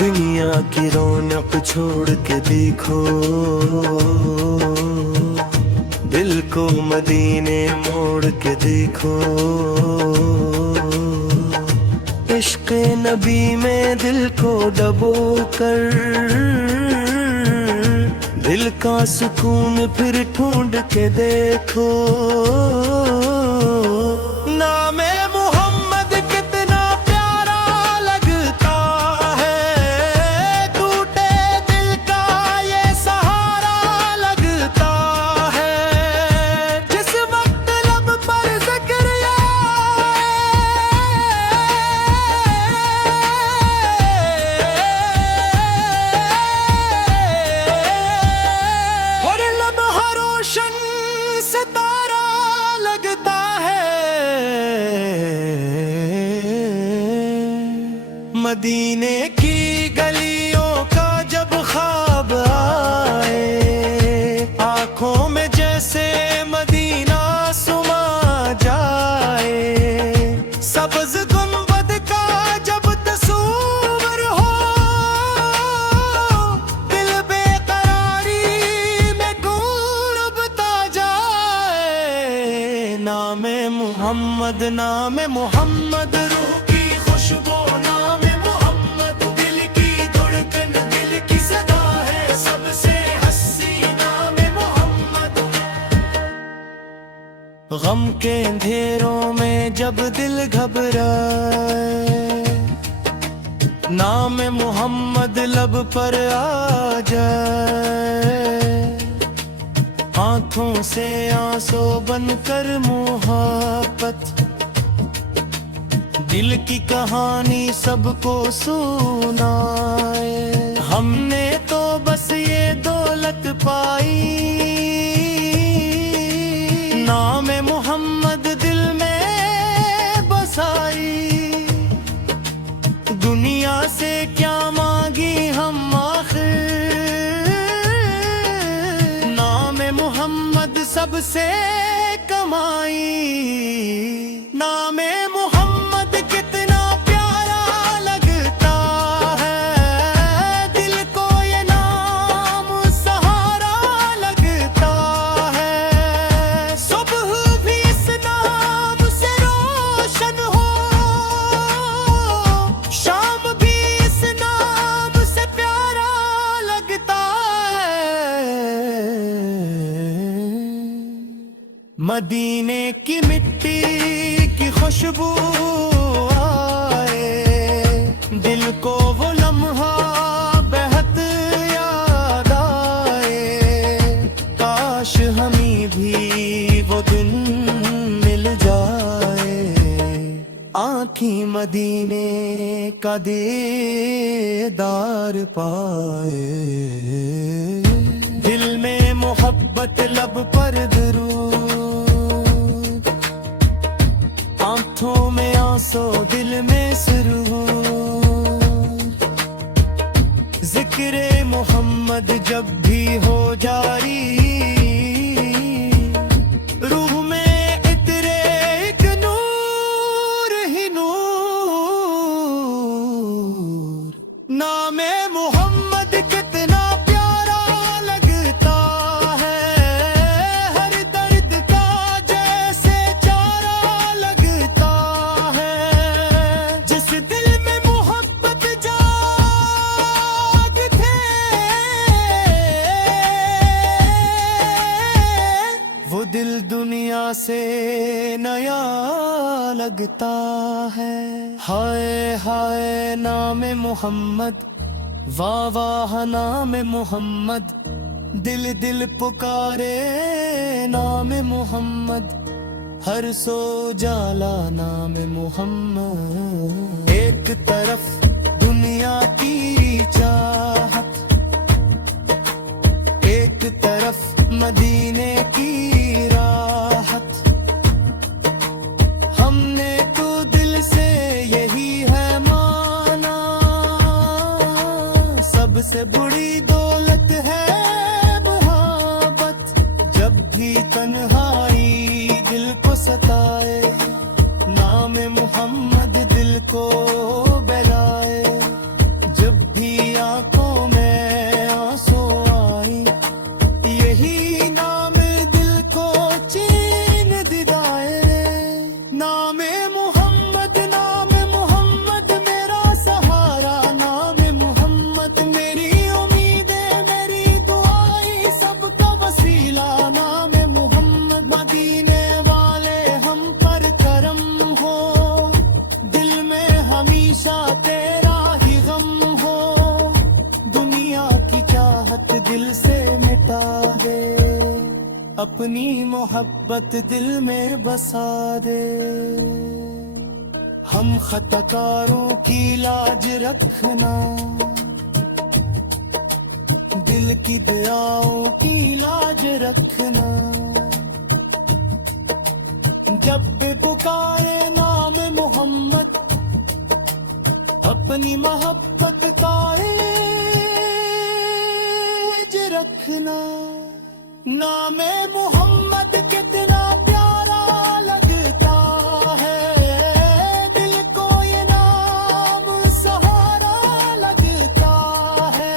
दुनिया की रौनक छोड़ के देखो, दिल को मदीने मोड़ के देखो। इश्क़ नबी में दिल को डबो कर, दिल का सुकून फिर ढूंढ के देखो। नामे मोहम्मद कितना प्यारा लगता है, टूटे दिल का ये सहारा लगता है। जिस वक्त लब पर जिक्र और लम्हा रोशन सितारा लगता है। मदीने की गलियों का जब ख्वाब आए, आंखों में जैसे मदीना सुमा जाए। सब्ज़ गुंबद का जब तस्वीर हो, दिल बेकरारी में डूबता जाए। नामे मोहम्मद, नामे मोहम्मद, रूह की खुशबू। नामे मोहम्मद, दिल की धड़कन, दिल की सदा है सबसे हंसी। नामे मोहम्मद, गम के अंधेरों में जब दिल घबराए, नाम मोहम्मद लब पर आ जाए। आंखों से आंसू बनकर मोहब्बत, दिल की कहानी सबको सुनाए। हमने तो बस ये दौलत पाई, नाम मोहम्मद दिल में बसाई। दुनिया से क्या मांगी हम आखिर, नाम मोहम्मद सबसे कमाई। नाम मोहम्मद कितना प्यारा लगता है, दिल को ये नाम सहारा लगता है। सुबह भी इस नाम से रोशन हो, शाम भी इस नाम से प्यारा लगता है। मदीने की मिट्टी की खुशबू आए, दिल को वो लम्हा बेहद याद आए। काश हमें भी वो दिन मिल जाए, आँखी मदीने का दीदार पाए। दिल में मोहब्बत, लब पर दुरूद, आंखों में आंसू, दिल में सुरूर। जिक्रे मोहम्मद जब भी हो जारी, रूह में इतरे एक नूर ही नूर। नामे मोहम्मद कितना प्यारा लगता है, हर दर्द का जैसे चारा लगता है। जिस दिल में मोहब्बत जागते, वो दिल दुनिया से नया लगता है। हाय हाय नामे मोहम्मद, वाह वाह नामे मोहम्मद, दिल दिल पुकारे नामे मोहम्मद। हर सो जाला नामे मोहम्मद। एक तरफ दुनिया की चाहत, एक तरफ मदीने की राहत। हमने तो दिल से यही है माना, सबसे बड़ी दौलत है मोहब्बत। जब भी तन्हाई दिल को सताए, नाम मोहम्मद दिल को बहलाए। जब भी हमेशा तेरा ही गम हो, दुनिया की चाहत दिल से मिटा दे, अपनी मोहब्बत दिल में बसा दे। हम खताकारों की लाज रखना, दिल की दुआओं की लाज रखना, जब भी पुकारे नाम मोहम्मद, अपनी मोहब्बत का एज रखना। नाम मोहम्मद कितना प्यारा लगता है, दिल को ये नाम सहारा लगता है,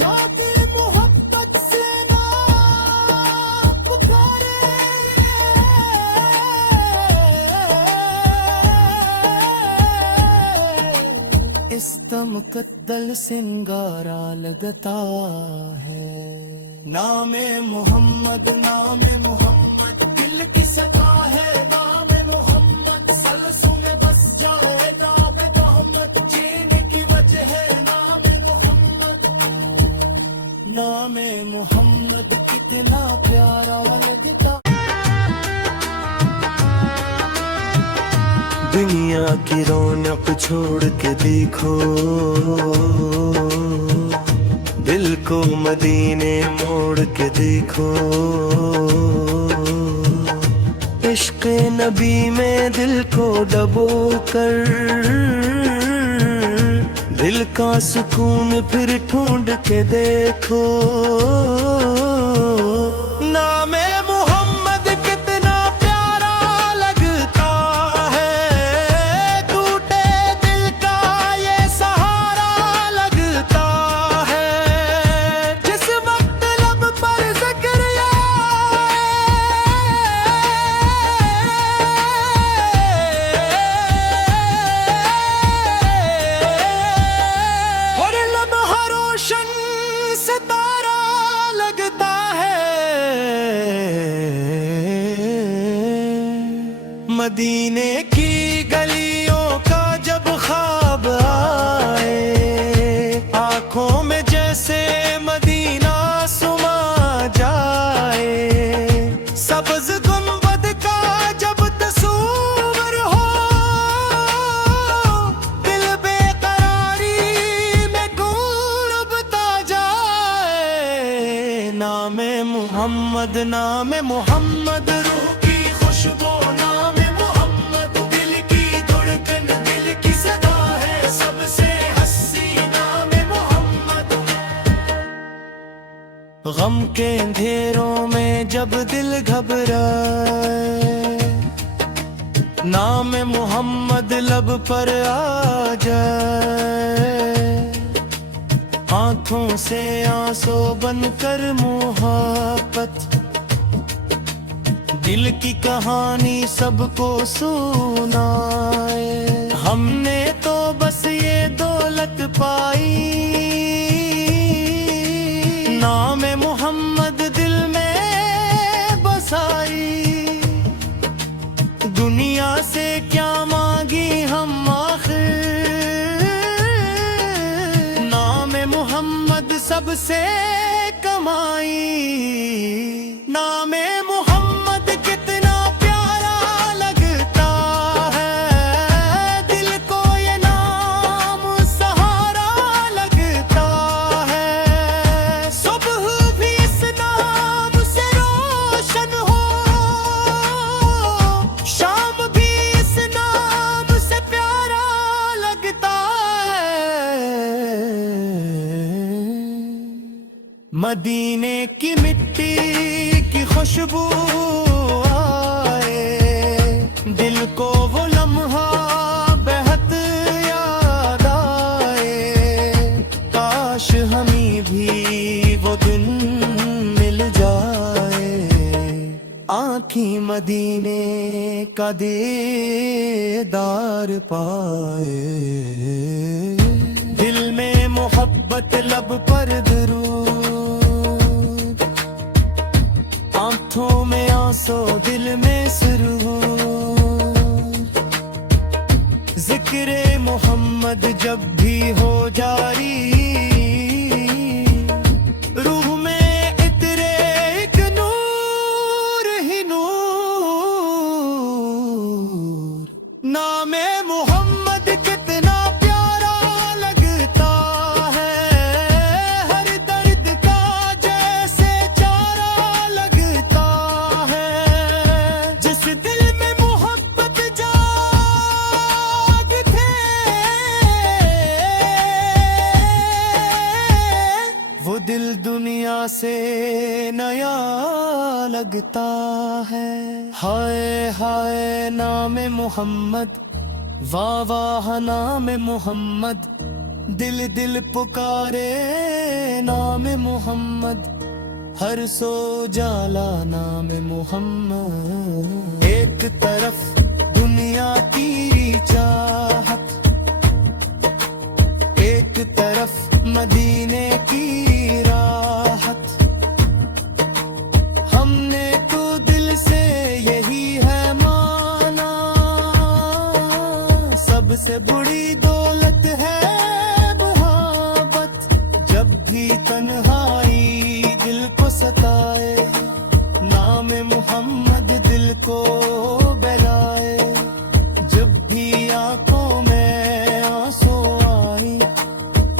जाके मोहब्बत से नाम पुकारे, इस मुकद्दल सिंगारा लगता है। नाम मोहम्मद, नाम मोहम्मद दिल की सदा है, नाम मोहम्मद सलसों में बस जाएगा बेगहमत, जीने की वजह है नाम मोहम्मद। नाम मोहम्मद कितना प्यारा लगता। दुनिया की रौनक छोड़ के देखो, दिल को मदीने मोड़ के देखो, इश्क़ नबी में दिल को डबो कर, दिल का सुकून फिर ढूंढ के देखो। नाम मोहम्मद कितना प्यारा लगता है, टूटे दिल का ये सहारा लगता है, जिस वक्त लब पर जिक्र और लम्हा रोशन सितारा लगता है। मदीने की गलियों का जब ख्वाब आए, आंखों में जैसे मदीना सुमा जाए, सब्ज़ गुंबद का जब तस्वीर हो, दिल बेकरारी में गुड़बता जाए। नाम मोहम्मद, नाम मोहम्मद रूह की खुशबू, नाम मोहम्मद दिल की धड़कन, दिल की सदा है सबसे हंसी, नाम मोहम्मद। गम के अंधेरों में जब दिल घबराए, नाम मोहम्मद लब पर आ जाए, आंखों से आंसू बनकर मोहब्बत, दिल की कहानी सबको सुनाए। हमने तो बस ये दौलत पाई, नाम मोहम्मद दिल में बसाई, दुनिया से क्या मांगी हम आखिर, नाम मोहम्मद सबसे कमाई। नाम मोहम्मद कितना प्यारा लगता है, दिल को ये नाम सहारा लगता है, सुबह भी इस नाम से रोशन हो, शाम भी इस नाम से प्यारा लगता है। मदीने की मिट्टी की खुशबू आए, दिल को वो लम्हा बेहद याद आए, काश हमें भी वो दिन मिल जाए, आँखी मदीने का दीदार पाए, दिल में मोहब्बत लब पर दुरूद, आंखों में आंसू दिल में सुरूर, जिक्र जिक्रे मोहम्मद जब भी हो जारी, रूह में इतरे एक नूर ही नूर। नामे मोहम्मद कितना प्यारा लगता है, हर दर्द का जैसे चारा लगता है। जिस दिल में मोहब्बत जागते, वो दिल दुनिया से नया लगता है। हाय हाय नामे मोहम्मद, वाह वाह नामे मोहम्मद, दिल दिल पुकारे नामे मोहम्मद, हर सो जाला नामे मोहम्मद। एक तरफ दुनिया की चाहत, एक तरफ मदीने की राहत, हमने तो दिल से यही है माना, सबसे बड़ी दौलत है मोहब्बत। जब भी तन्हाई दिल को सताए, नामे मोहम्मद दिल को बहलाए। जब भी आंखों में आंसू आई,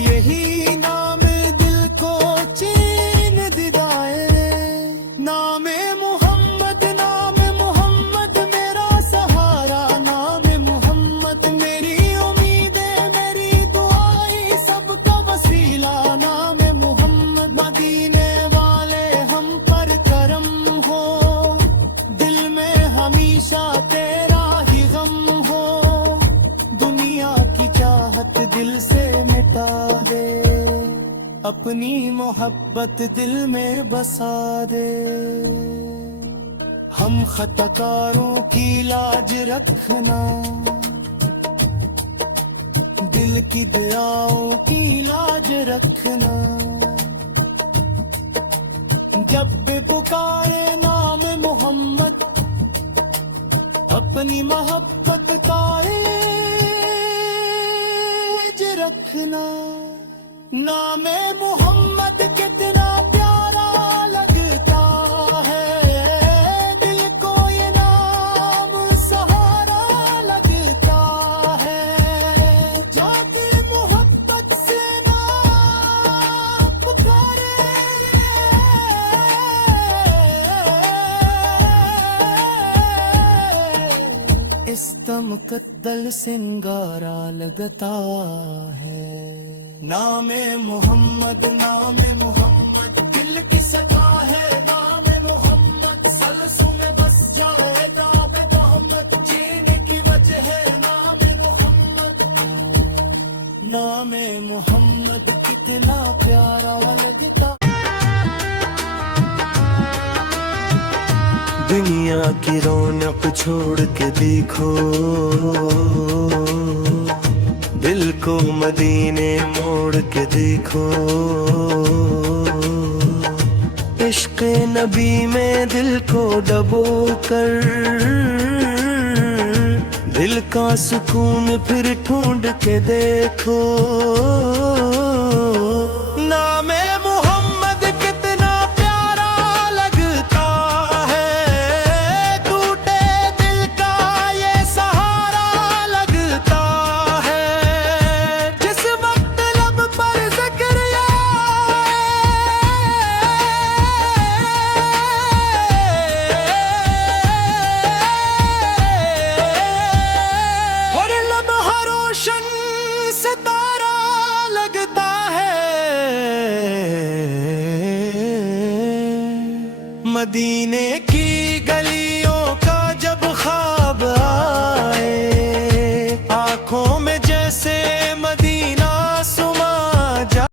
यही नाम दिल को चैन दिलाए। नामे मोहम्मद मेरा सहारा, नामे मोहम्मद मेरी उम्मीदें, मेरी दुआएं, सबका वसीला। नामे मोहम्मद मदीने वाले हम पर करम हो, दिल में हमेशा तेरा ही गम हो। दुनिया की चाहत दिल से मिटा दे, अपनी मोहब्बत दिल में बसा दे। हम खताकारों की लाज रखना, दिल की दुआओं की लाज रखना। जब भी पुकारे नाम मोहम्मद, अपनी मोहब्बत का एज रखना। नामे मोहम्मद कितना प्यारा लगता है, दिल को ये नाम सहारा लगता है। जाते मोहब्बत से नाम पुकारे, इस तमकद्दल सिंगारा लगता है। नामे मोहम्मद दिल की सदा है। नामे मोहम्मद सलसों में बस जाएगा बेमोहम्मद, जीने की वजह है नामे मोहम्मद। नामे मोहम्मद कितना प्यारा लगता। दुनिया की रौनक छोड़ के देखो, दिल को मदीने मोड़ के देखो। इश्क नबी में दिल को डबो कर, दिल का सुकून फिर ढूंढ के देखो। नामे मोहम्मद कितना प्यारा लगता है, टूटे दिल का ये सहारा लगता है। जिस वक्त लब पर जिक्र और लम्हा रोशन सितारा लगता है। मदीने